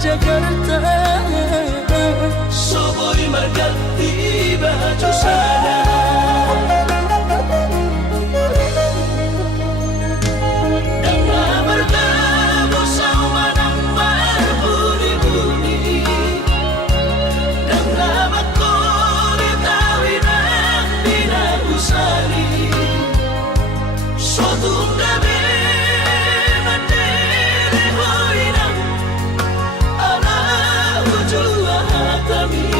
Jakarta. Soboy magganti baju sana. Dengan bertemu sama nang berbuni-buni, dengan makuli tawinan binang usali, suatu gabi mandiri hoinang ala ujua hatami.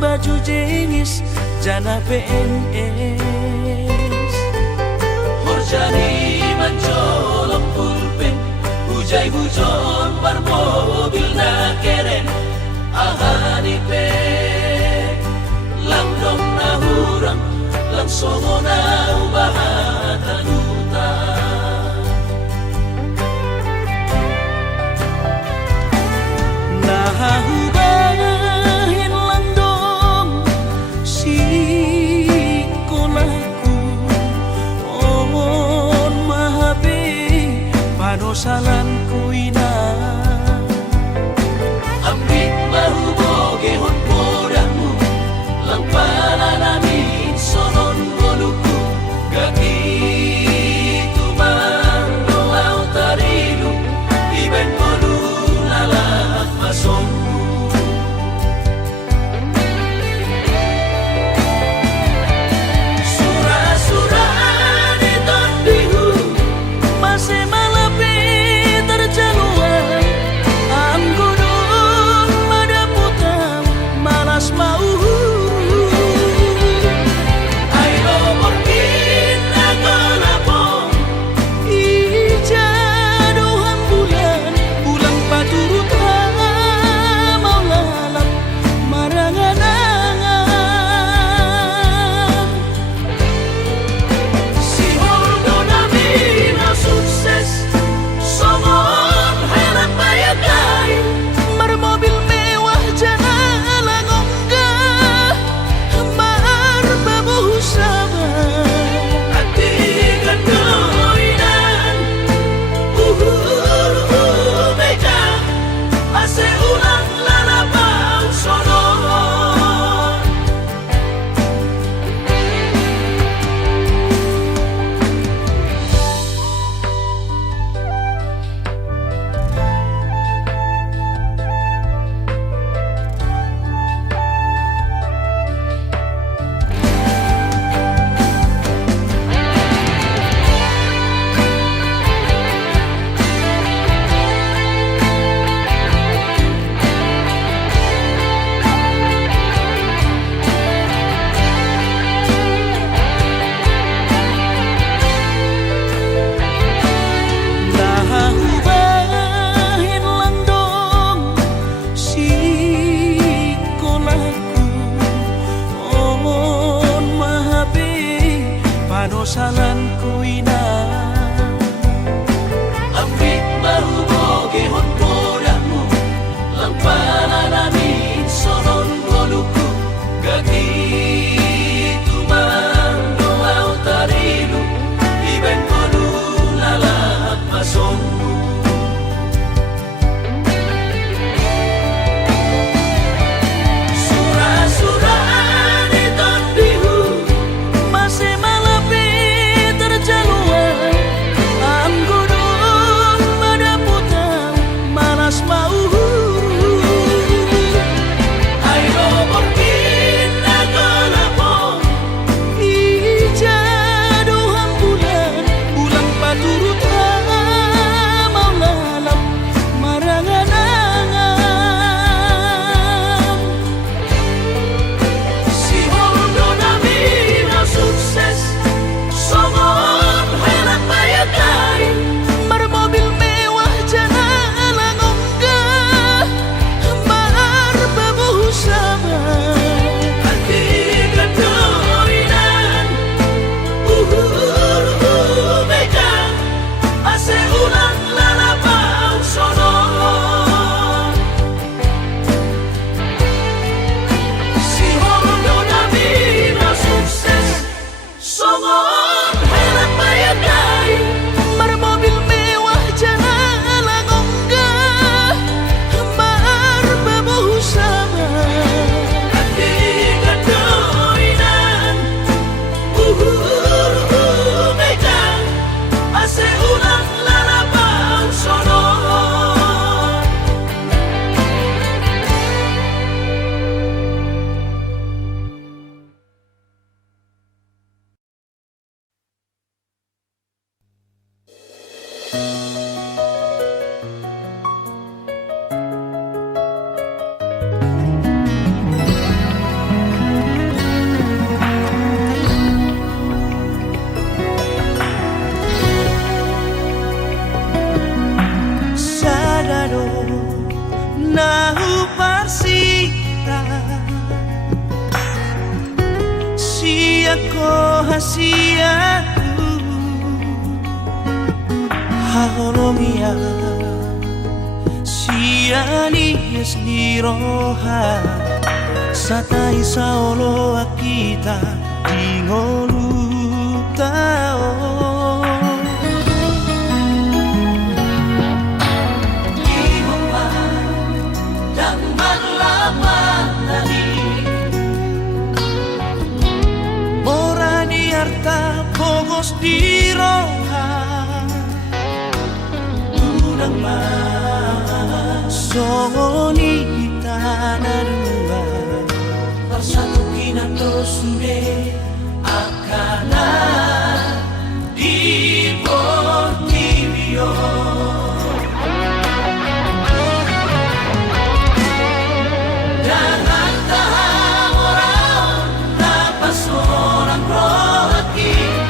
baju jenis jana PNS. Horjani mancolok pulpen, hujai bujon bar mobil na keren. Ahani pe lang dom na hurang, lang songo na ubahatan utang. Nahubahin lang dong si kolaku on mahabi panosalan ko ina. Ambit mahuboge hon podamu lang pananamin sonon boluku gaki tumando au tarilu iben bolu lalak masonku. Surah-surah di tondihu masih malapi terjaluan. Anggunun madaputam malas mau. Ayo mungkin nakalapong ijaduhan bulan bulan paturut mau lalap marangan-angan. Si Holdo namin na sukses songon harap bayagay marmobil mewah jana langonggah marbabuh sabar hati kandoinan beka ase ulang lalapang sonon. Nahubahin lang dong si kolaku on mahabi panosalan ko ina. Ambit mahuboge hon podamu lang pananamin sonon boluku gaki tumando au tarilu iben bolu lalak masonku. Surah-surah di tondihu masih malapi terjaluan. ako hasiatu Haholomia Sianias liroha Satai saolo akita Dingolutao Pogos di roha Unang masoni tanah dua Bersatu kinando sude Akana di Portivio Jangan tahan orang Dapat seorang rohaki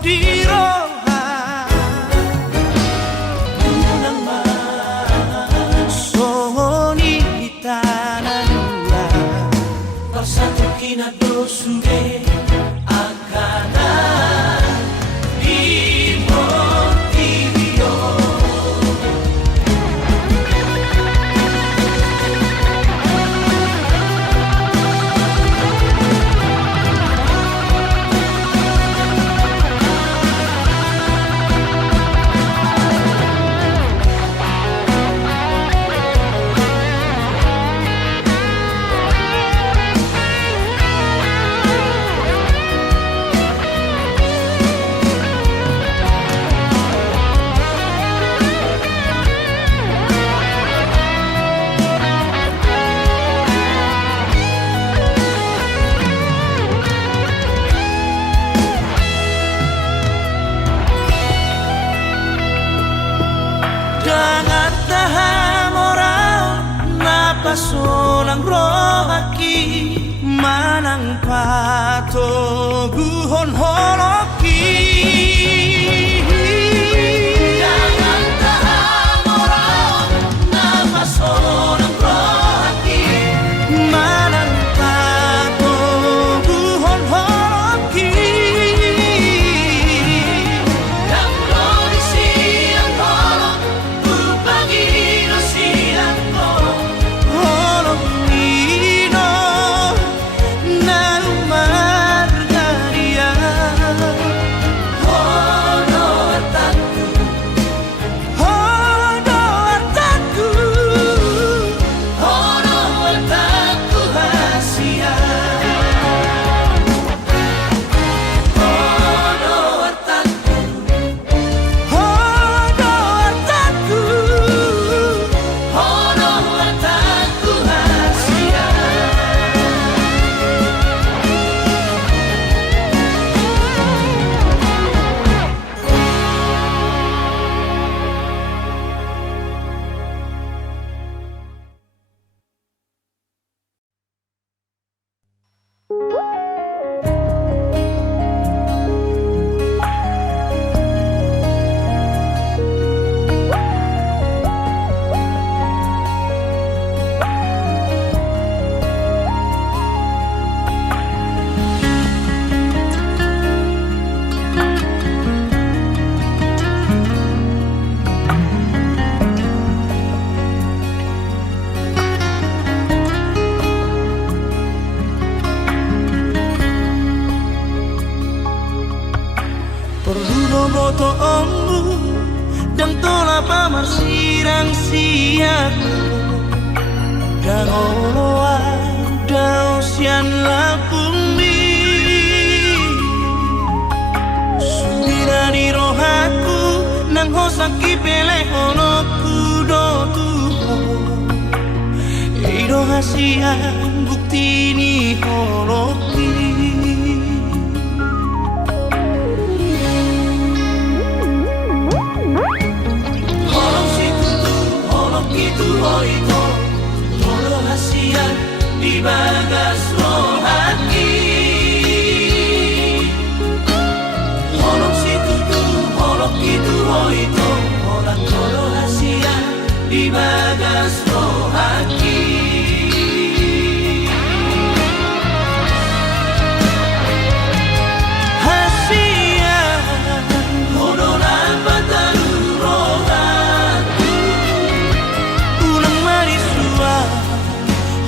di roha Unang masoni tanah dua Bersatu kinado sude Akana di Portivio Jangan tahan orang Napasolang rohaki Manang pato guhon holoki Jangan tahan orang Napasolang rohaki Manang pato guhon holoki bobotomu dan tola pamar sirang siaku dan oloa dausian lapumi sudira di rohaku nang hosaki pele honoku do tuho ido hasian bukti ni holoki itu oito holo hasian di bagas rohani holong situ tu holok itu oito holo hasian di bagas rohani hasian hono nampak talu rohani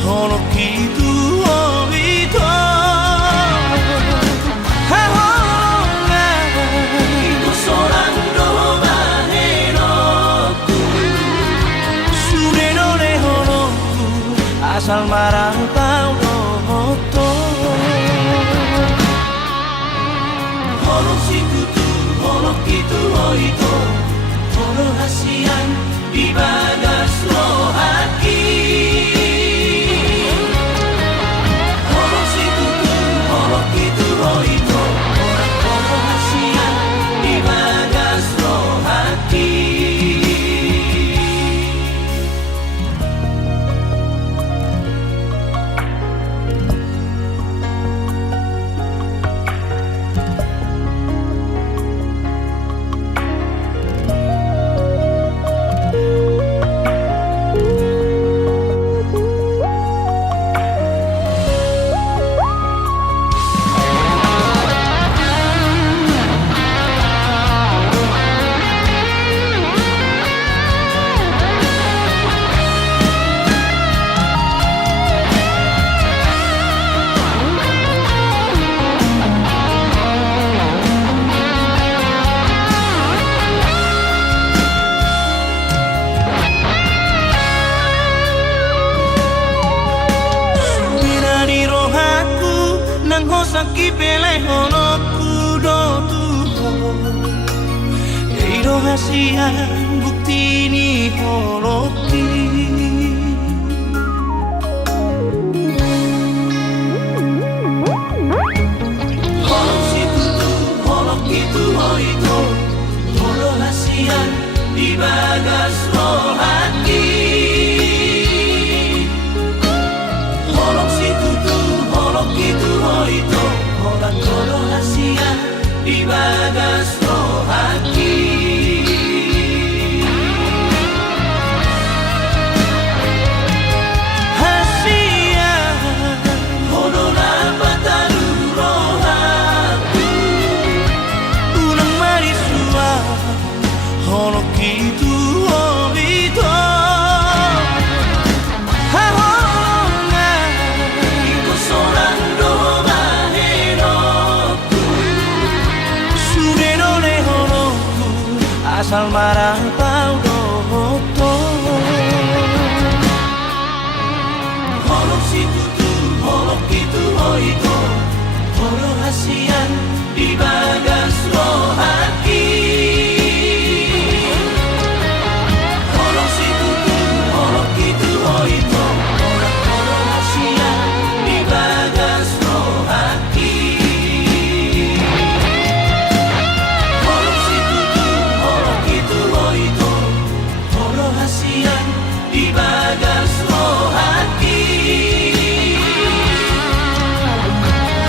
hono kitu oito hahonga itu sorang do mahenoku sureno ne honoku asal marang tau do moto hono sikutu hono kitu oito hono hasian di bagas rohaki Hosaki pele honoku do tuho Eido hasian bukti ni holoki Holok situ tu holok itu oito Holo hasian di bagas rohani Holok situ tu holok itu oito Holan holo hasian di bagas rohani Hasian hono nampak talu rohaku Ulang marisua hono kitu oito asal marang tau do moto holok situ tu holok itu oito holo hasian di bagas rohaki holok situ tu holok itu oito holo hasian di bagas rohaki hasian di bagas rohani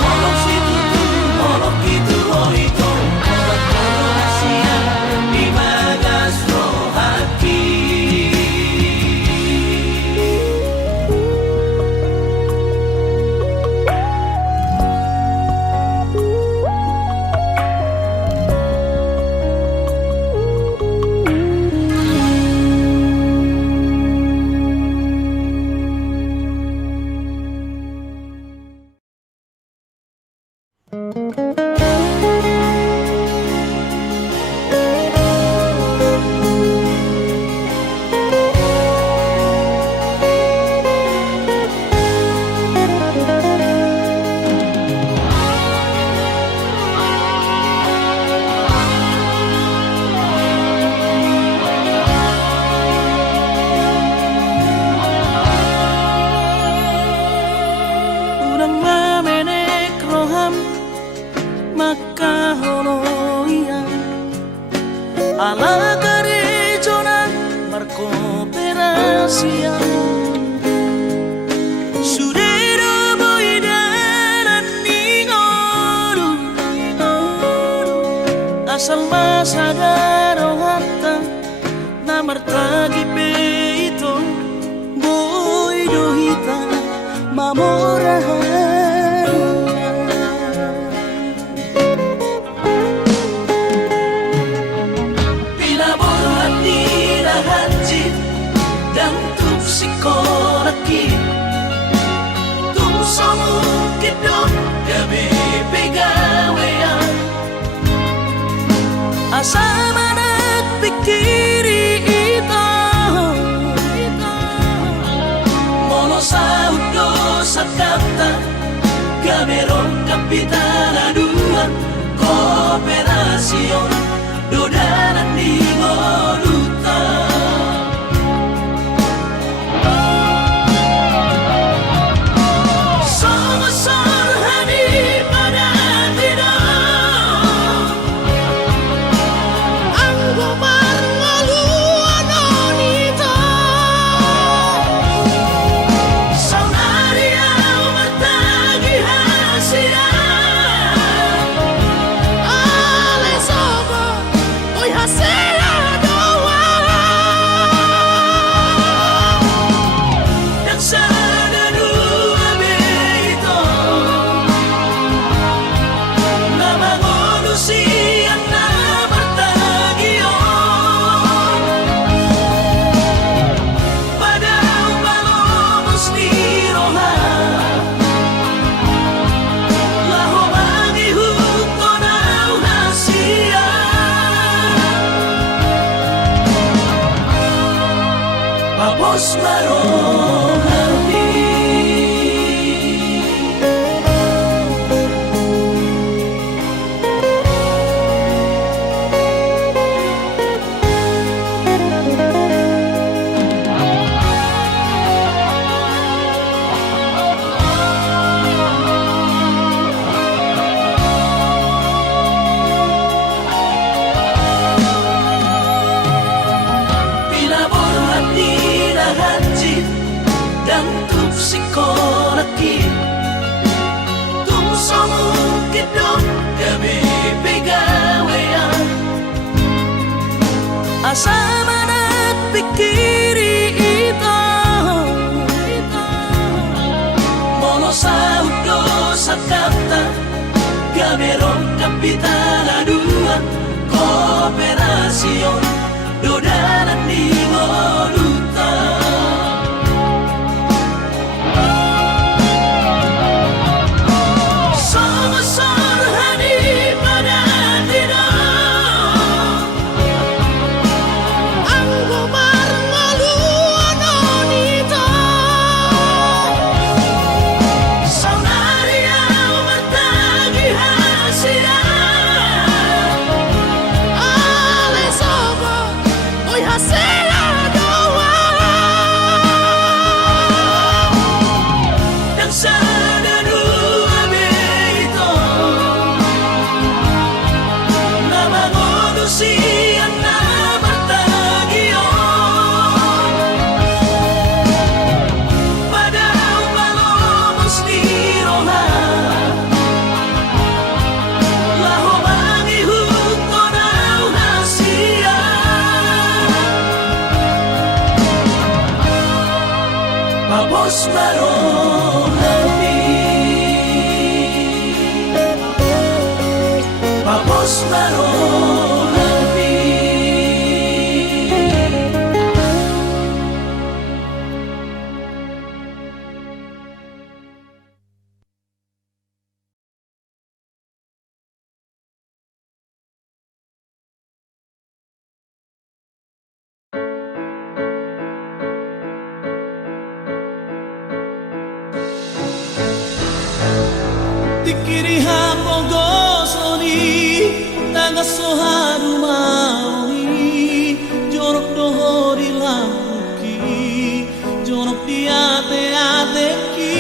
holok situ tu holok itu oito ala garejona markooperasian sudero boidanan ningoru asal masadaro hatta namartagi peito boidohita mamorahan pinaborhat nila hanjit dan tupsikolaki tumsamukit dong gabi pegawean asama nagpikiri ito mono sa udo sa kanta gamerong kapitanaduan kooperasyon dodanan di ngoluta sama-sama hani pada tidak anggo marngaluan onito saunaria bertagi hasia ale sobo oi hasela doa dan sana dua beito nama manusia na bertagio pada umalomos ni roha laho bagi huto na uhasia Papos marohati pinaborhat nila hanjit dan tupsikolaki tumsamukit dong gabi pegawean asama nagpikiri ito mono sa udo sa kanta gamerong kapitanaduan kooperasyon dodanan di ngoluta sama-sama hani pada tidak anggo marngaluan onito saunaria bertagi hasia ale sobo oi hasela doa dan sana dua beito nama manusia na bertagio pada umalomos ni roha laho bagi huto na uhasia Papos marohati Papos marohati tikiri hapo gosoni taga soharu maoni jorok dohori lampuki jorok diate ateki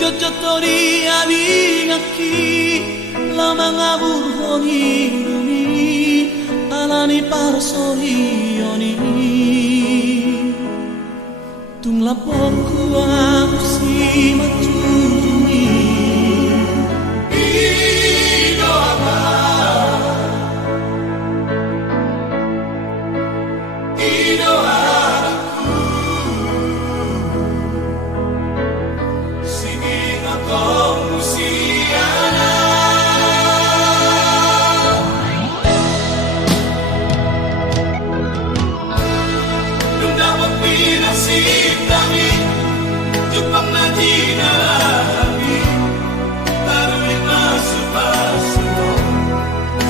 jojotori abingaki lama ngabur honi dumi alani para sohioni tung lapor kuang si macuni Ido apa Ido aku Sige ngakong musiana Nung dapat pinasip kami Jepang na dinalami Tarulit masupasuko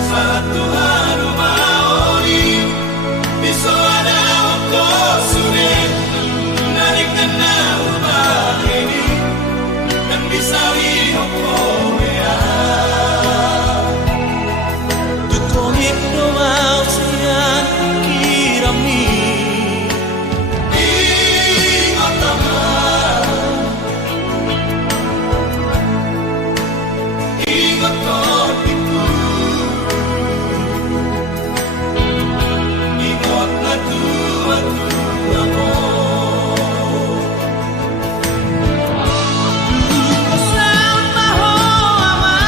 Sa Tuhan umaori Biso ada ako sulit Narik na umahini Dan bisawi ako Tukonik no mau siyan kirami Ingat naman Ingat kontiku Ingat na tua-tua mo Pasal maho aman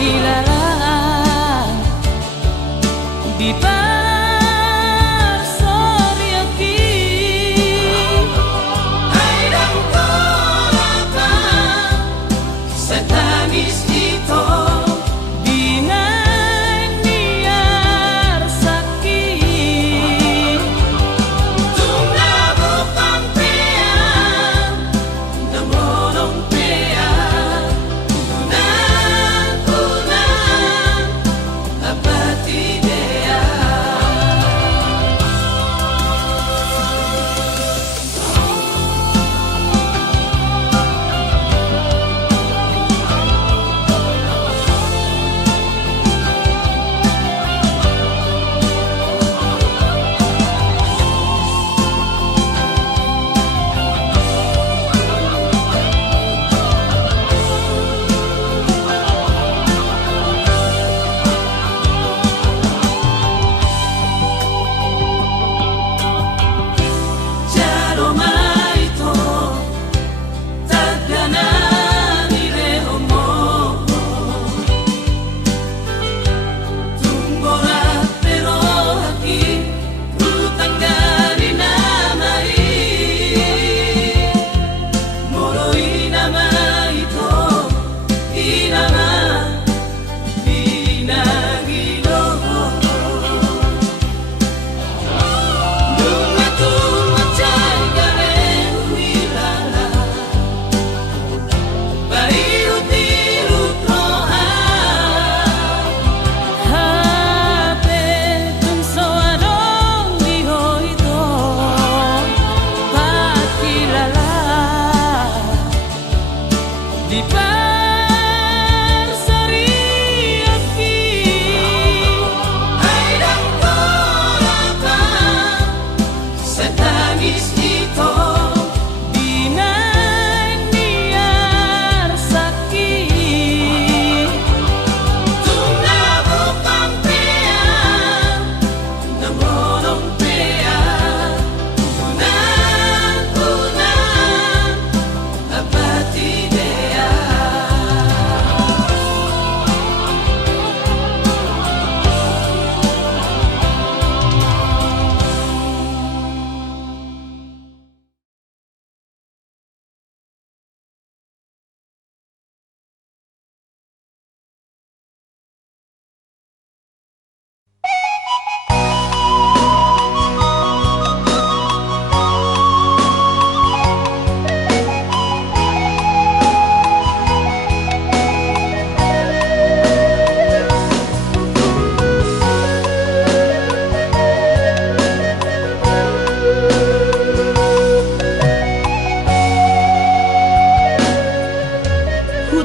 kilala di Soryoki. Ay dan tolak setangis itu Dinang niar sakit tunggu bukan pean namonong pean tunang apa tidak di Soryoki. ay dan tolak setangis itu Dinang niar sakit tunggu bukan pean namonong pean tunang apa tidak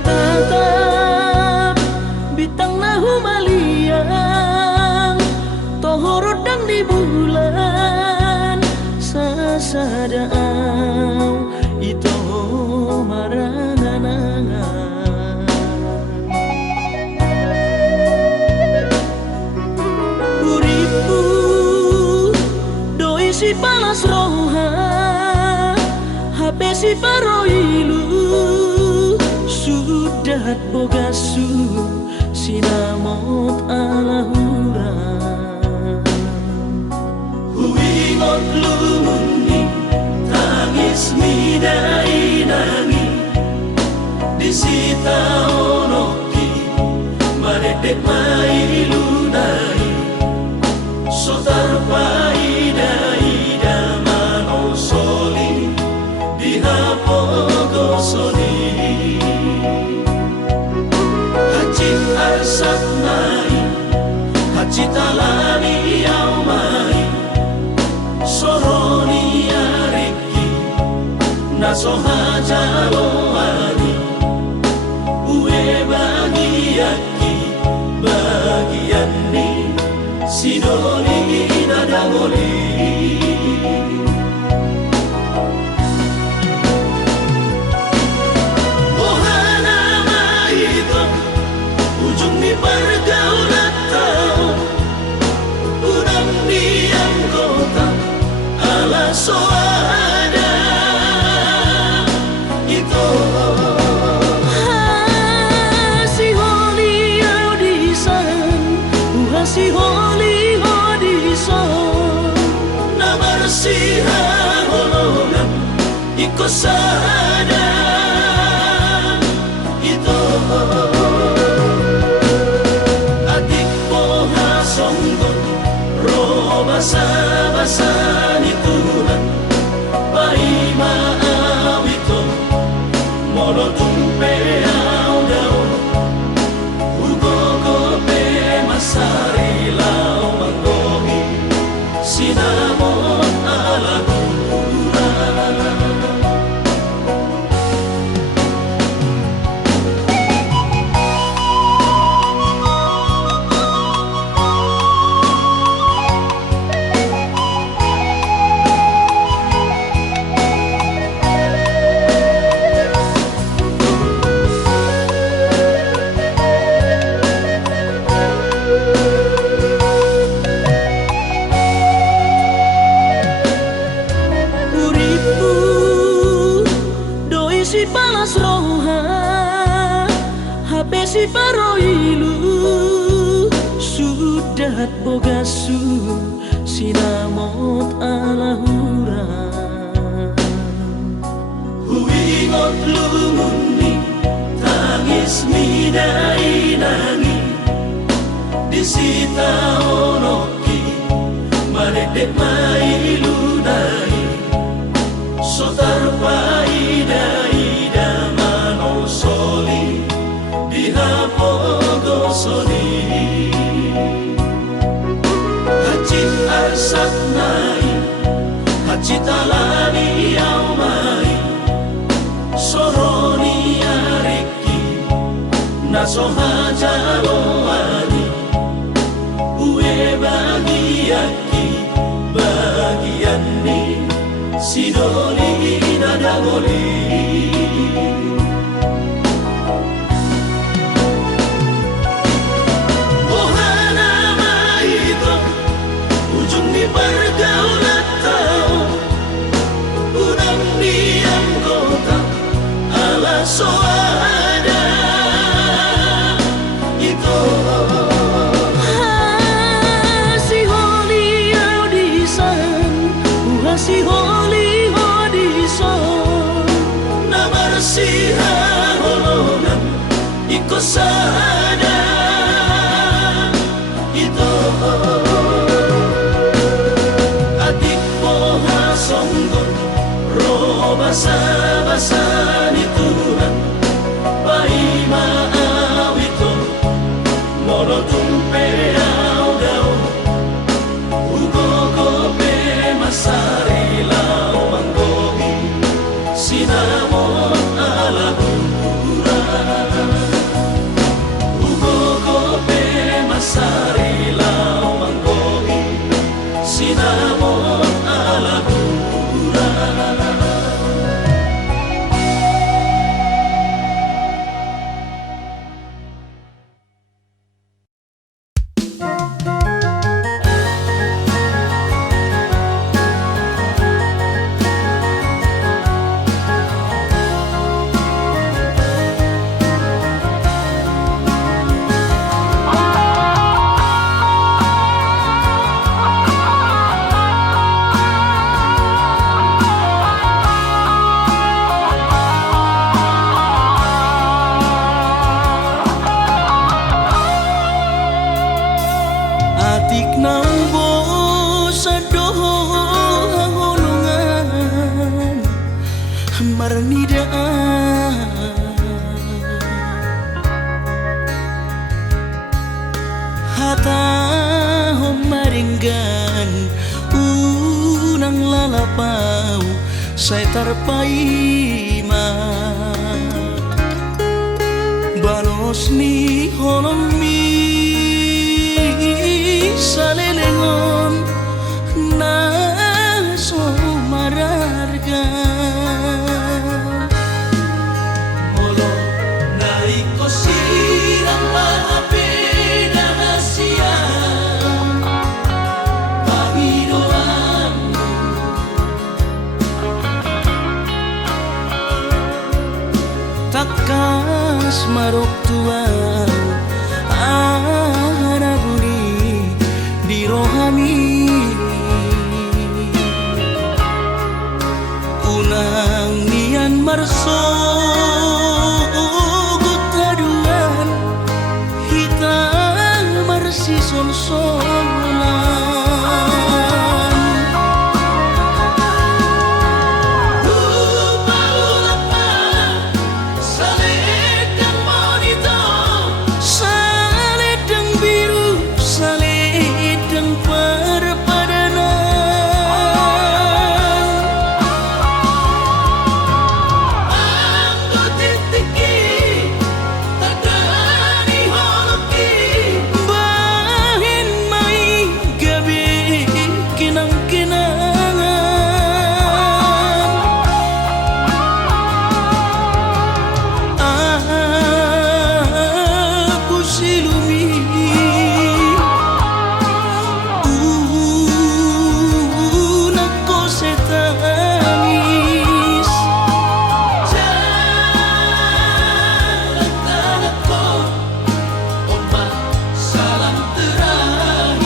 Tatap bintang na humaliang tohorot dang di bulan sasadaaw ito maranganangan uripu doi si palas roha HP si paroilu sudat bogasu sinamot alahuran huingot lumuni tangis midai nangi disita onoki maredek mai lunai sotar ida mano soli dihapogo soli hacit arsat mai hacit alani au mai soroni ariki nasoha jaloani ue bagiaki bagian ni sidoli nadamoli ohana mahito ujung ni pergaulan tahu udang diam kota ala soada itu si holia si holi hodiso na marsiha holongan iko sada ito adik mo hasonggon ro basa-basa ni Tuhan pai maawito molo tumpe au masari lau manggohi sinamon ala balas roha HP si paroilu sudah bogasu sinamot alahura huingot lumuni tangis midai nangi disita onoki maredek mailu dai sotar paidai hacit arsat nai hacit alani au mai soroni ariki naso hajaloani ue bagiaki bagian ni sidoli dadagoli pergaulan tahu udang diam kota ala soada itu si holi audisan si holi audisan na marsiha holongan iko sada itu songgon ro basa-basa ni Tuhan pai maawito molo tumpe au ugogo pe masari lau manggohi sinamon ala ugogo pe masari lau manggohi sinamon ala saya terpaima balos ni honomi salelengon na so mararga molo naik ko sirang mahape na Asia takas marok tuau marsi son-sonan. Saledeng biru, saledeng perpadanan. Anggo titiki tadani holoki Bahin mai gabi kinang-kinangan. Aku silumi nako setangis. jalan tanahku ombak salam terakhir.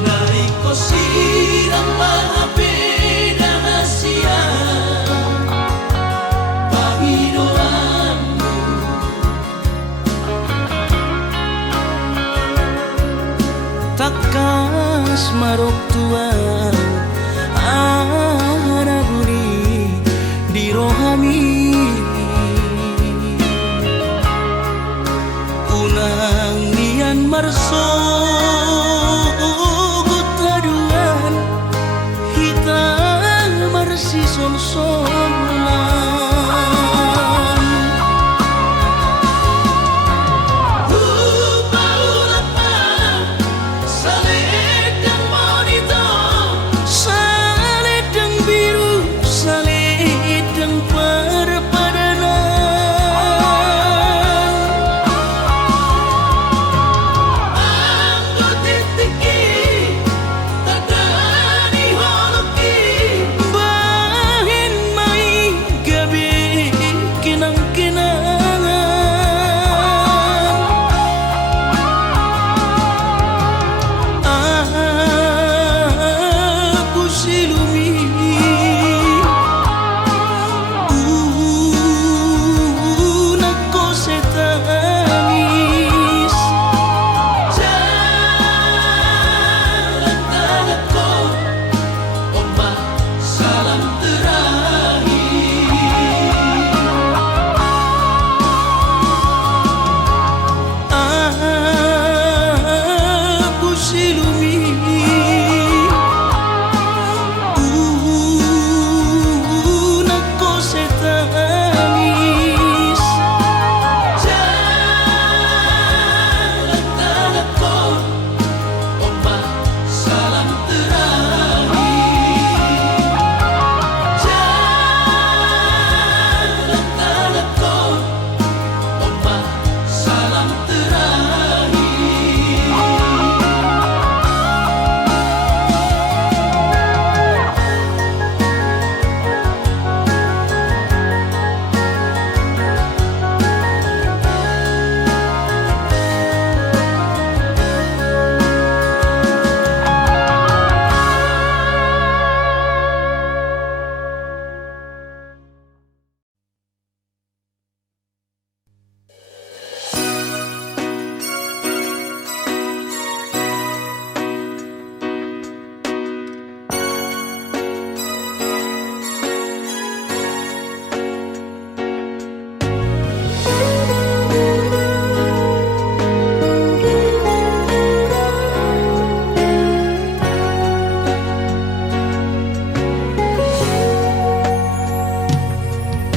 Nariko sirang mga pinahasian Panginoanmu. Takas marok tuan araguni di rohami. Unang nian marso gutaduan hitam marsi son-sonan. Saledeng monito Saledeng biru, saledeng perpadanan. anggo titiki tadani holoki Bahin mai gabi kinang-kinangan. Aku silumi nako setangis. jalan tanahku ombak salam terakhir. Aku silumi nako setangis. Jalan tanahku ombak salam terakhir. Jalan tanahku ombak salam terakhir.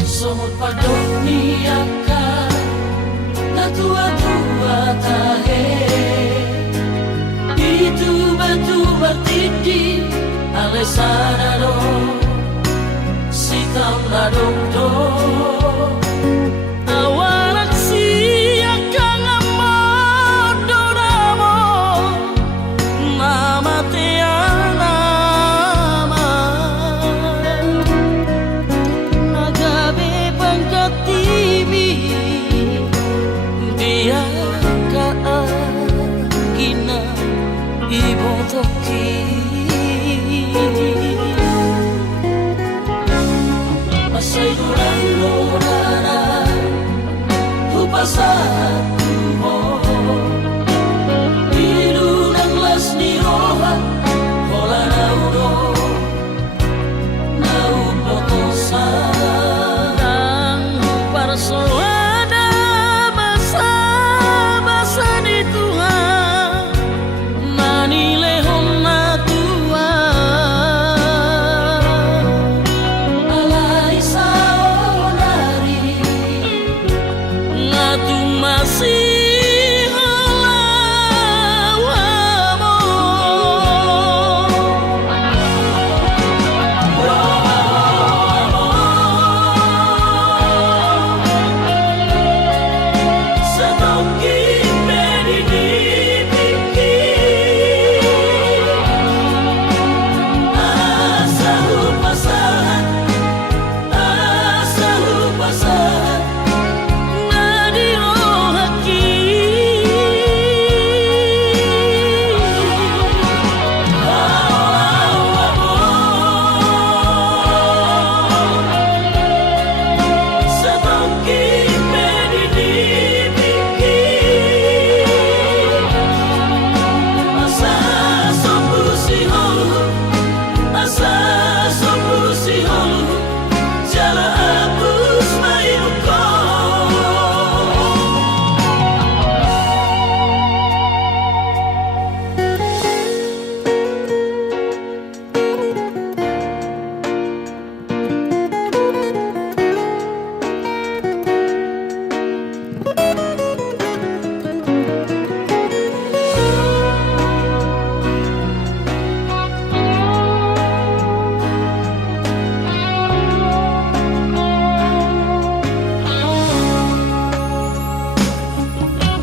Somot padok niaka na tua-tua tahe itu batu bertidi alesarado sitam ladong do Awalak pasatu mo Ilunang las ni roha Hola nauro Naupotosa Nang parsoada Basa ni Tuhan Manilehon na Tuhan Alay sa onari Ngatu masih halawa mo Sa tongking penidipiki Asa hupasan Nadirohaki Sa tongking penidipiki Asa sombusihol Jala hapus mayuko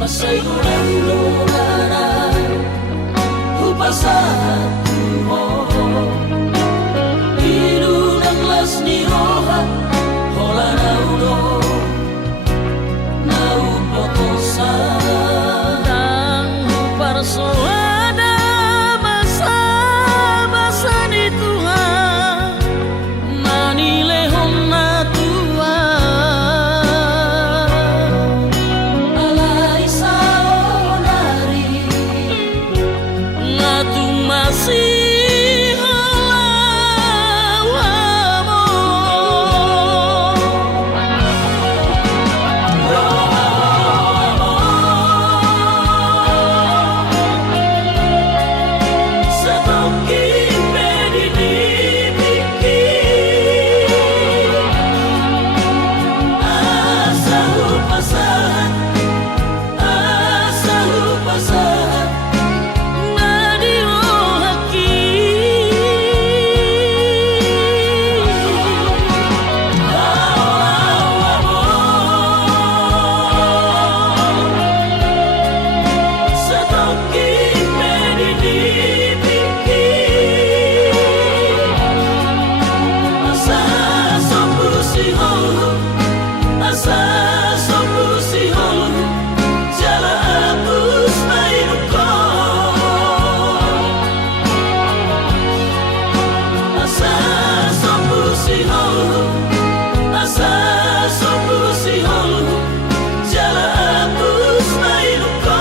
Masay ulan-ulanan Hupasatu mo Ilunang las ni roha Hola nauro Naupotosa Nang parsoada Basa ni Tuhan Manilehon na Tuhan Alay sa onari Ngatu masih halawa mo Sa tongking penidipiki Asa hupasan Nadirohaki Sa tongking penidipiki Asa sombusihol Jala hapus mayuko Asa sombusihol Jala hapus mayuko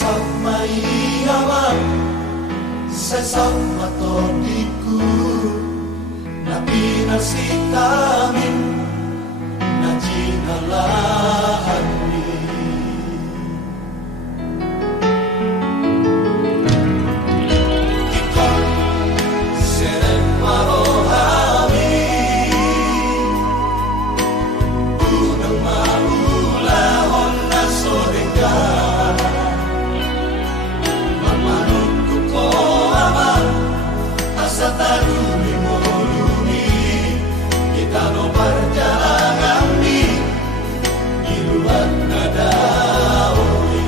sesama ialah sesama todiku nabi nasitamin najinalahani ikon seren marohami unang maulahon na sorega asa taruni molumi kita no perjalanan di luar nadaoi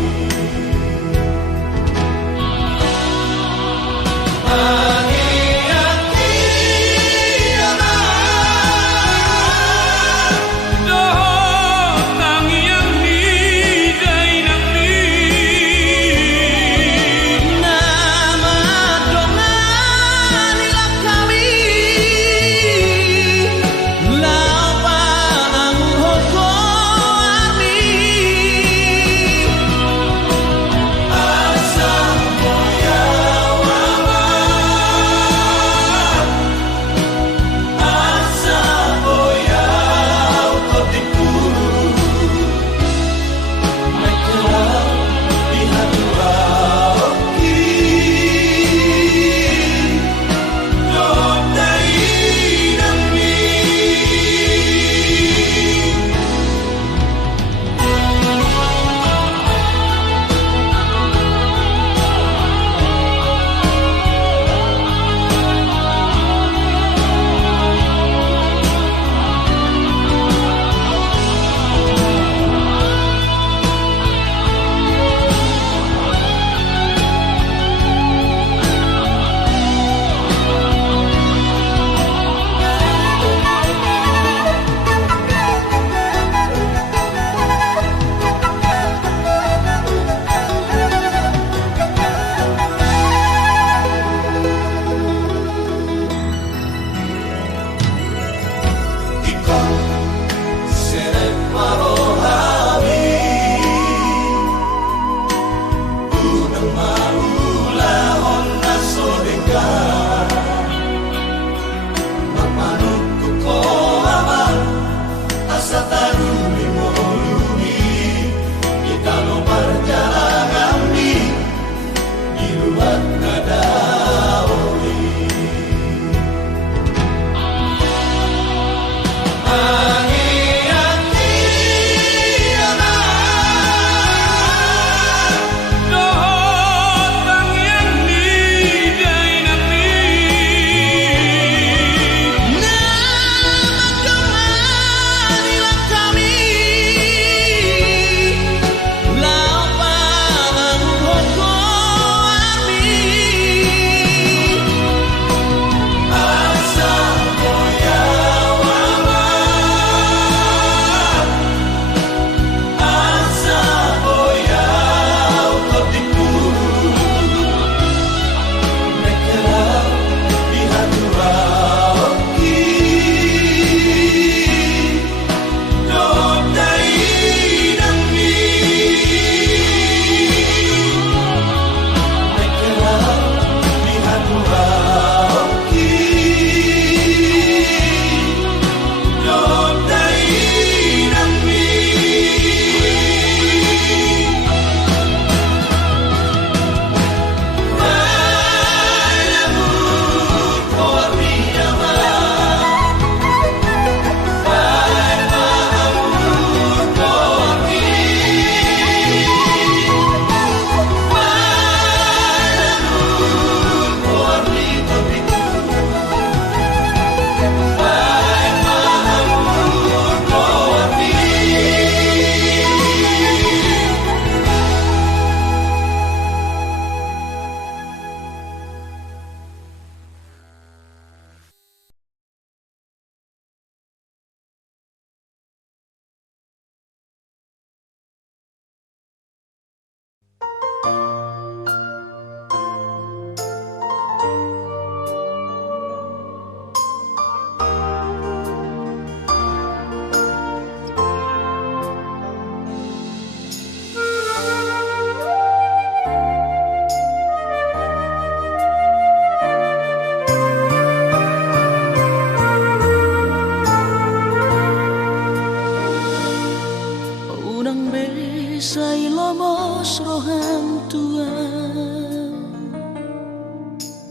salam Tuhan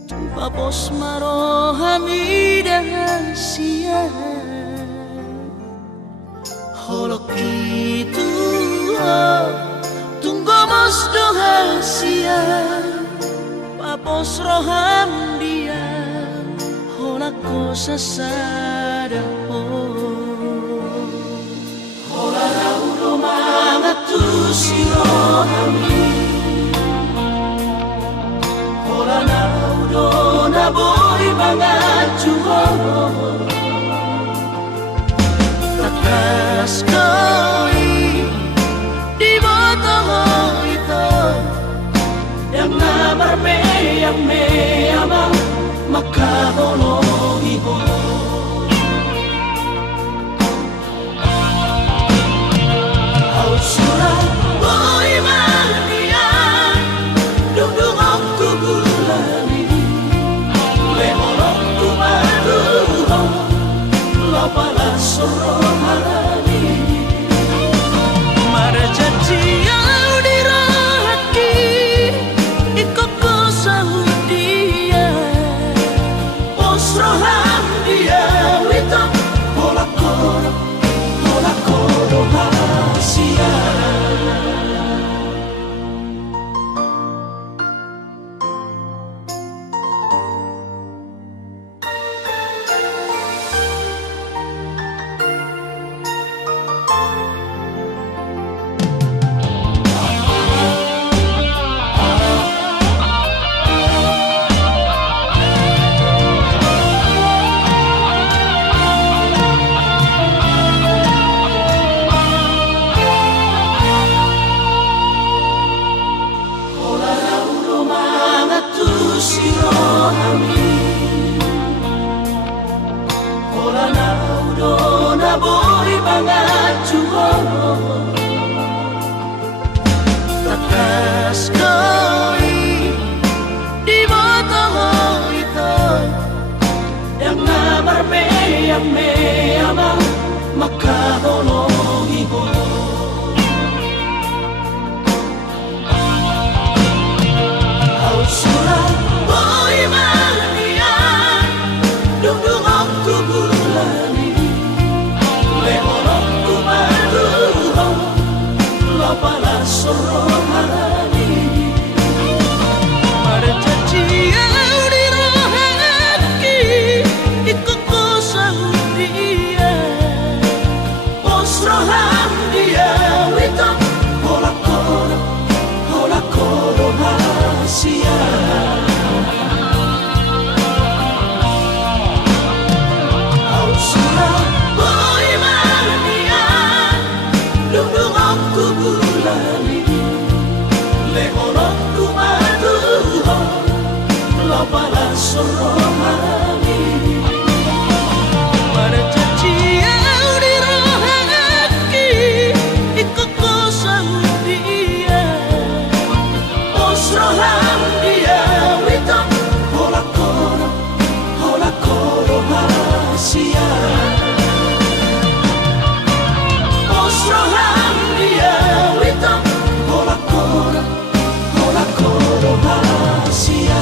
tu papos marohami dahasia holok itu tunggu mos dohasia papos roham dia holak ko sasada hola raudo mangatu sirohami hola naudo naboy mangatu takas koi di boto itu yang namar me amang makahologi ho au surat boy manian dudung aku bulani lehorok tu maduho lo pala sorohani marjanji au dirahaki ikoko sahudia osroham dia wito hola koro hasia sirohami hola naudo naboy mangacuho takas koi di boto itu yang namar me amang makahologi ho au surat boy manian dudung aku bulani lehorok ku maduho lo pala sorohani marjanji au dirahaki ikoko sahudia osroham dia wito hola koro hasia au surat boy manian dudung aku bulani lehorok ku maduho lo pala sorohani marjanji au dirahaki ikoko sahudia osroham dia wito hola koro hasia osroham dia wito hola koro hasia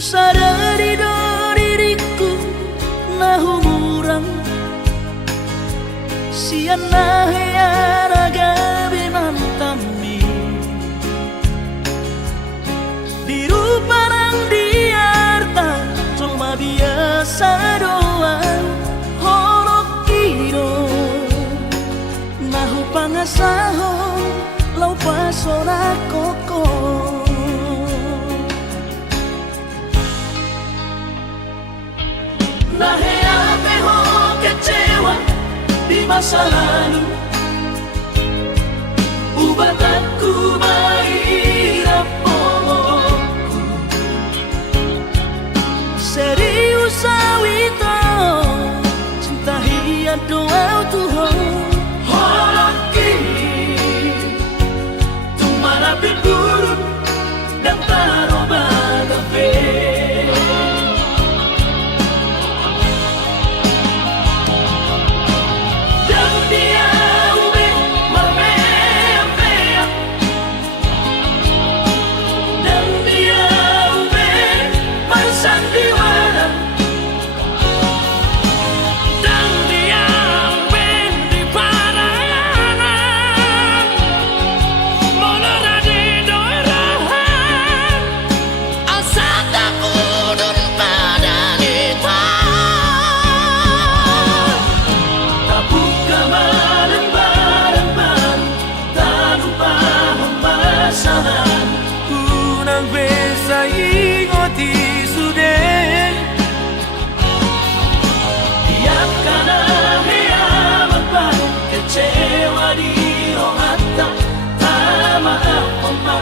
sadari do diriku nahu murang siana heyaraga binantami biru parang diarta cuma biasa doang horok kiro nahu pangasaho lau pasora koko Naheate ho kecewa di masa lalu Ubat aku mahirap pomoku serius awito cinta hiya doa Tuhan Holoki Tumara buruk dan taroba gabe Unang besa ingoti sude Tiap kana heamat baru kecewa di rohata Tama apa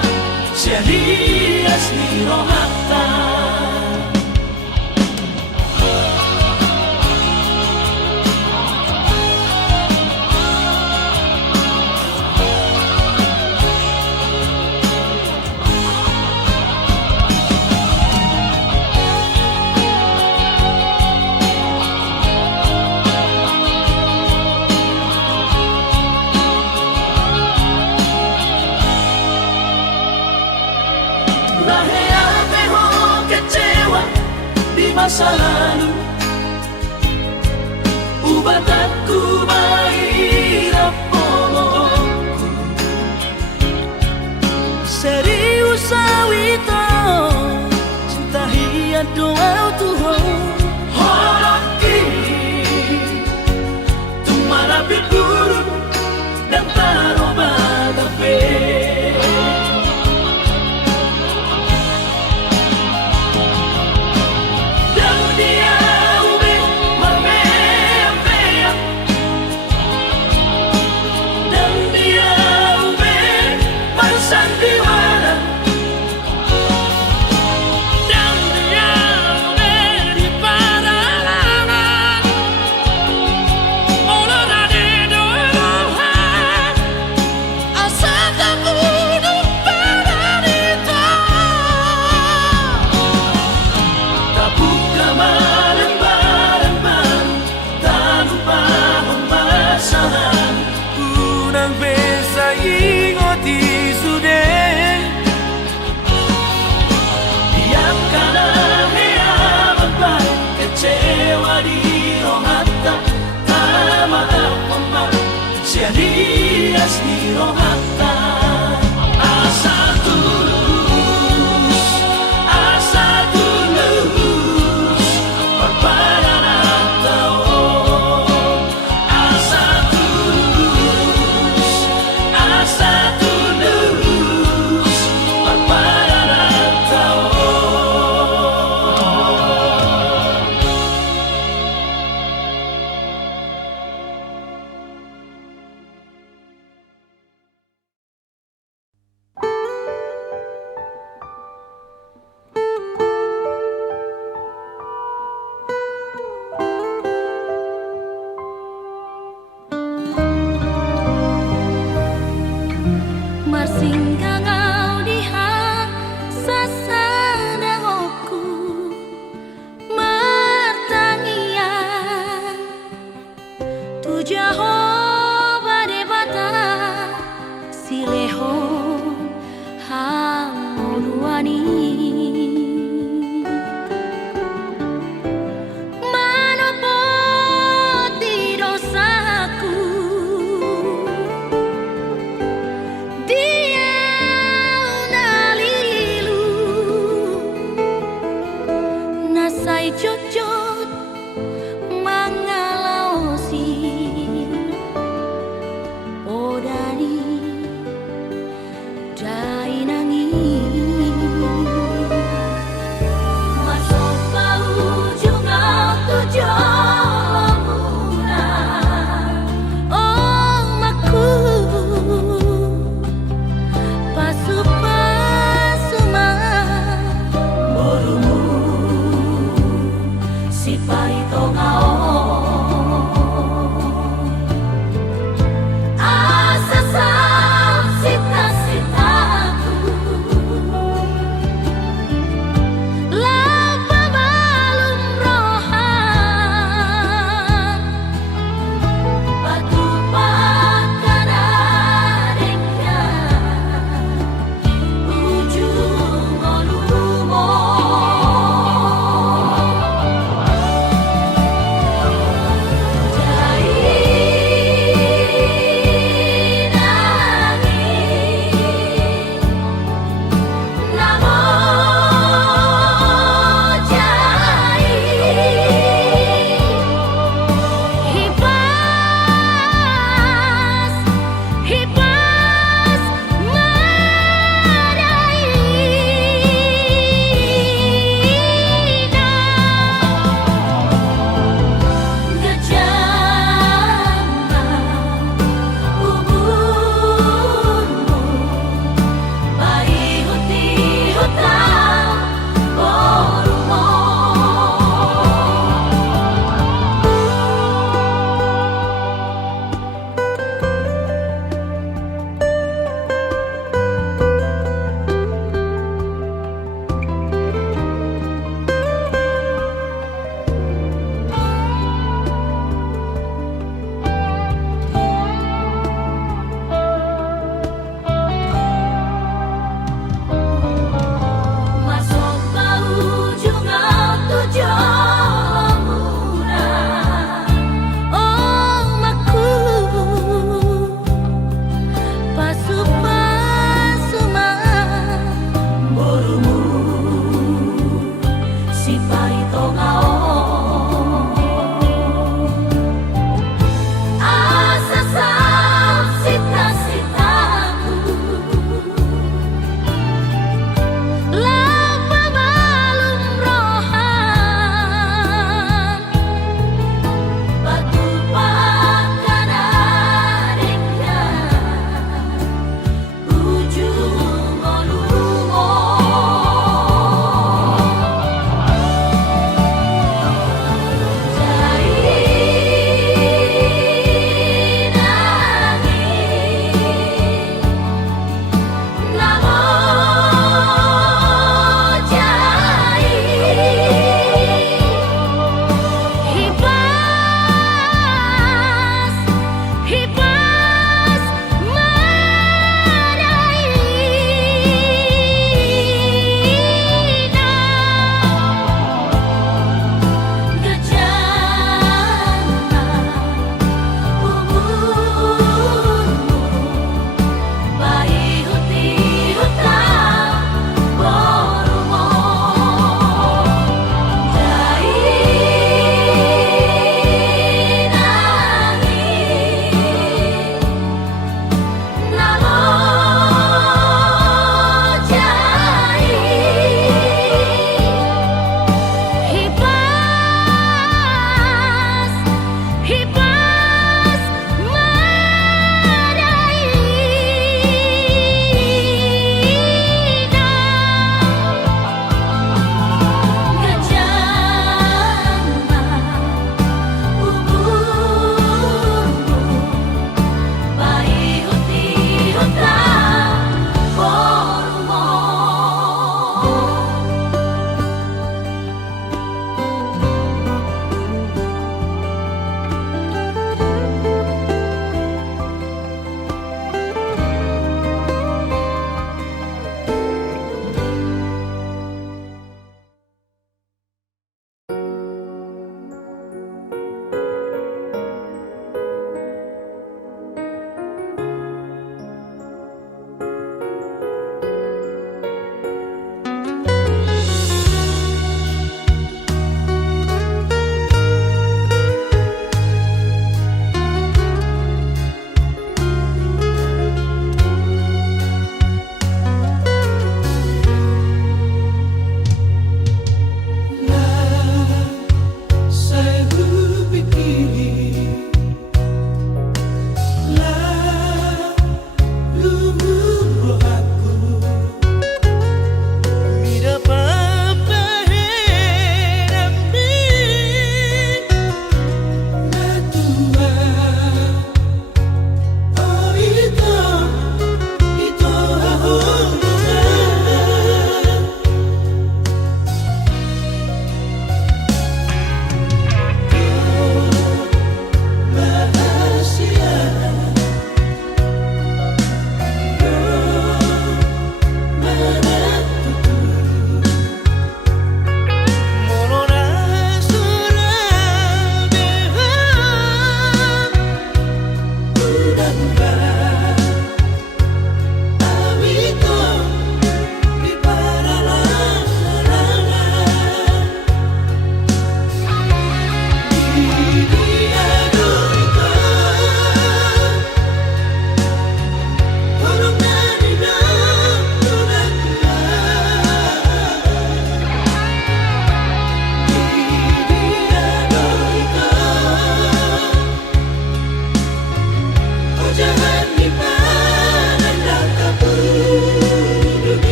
serius di rohata Naheate ho kecewa di masa lalu Ubat aku mahirap pomoku serius awito cinta hiya doa Tuhan Holoki Tumara buruk dan taroba gabe Unang besa ingoti sude Tiap kana heamat baru kecewa di rohata Tama apa serius di rohata Asa tulus Berpadan atau Asa tulus Berpadan atau Marsingangau diha sasanagoku martangian tujaho badebata silehon hauruani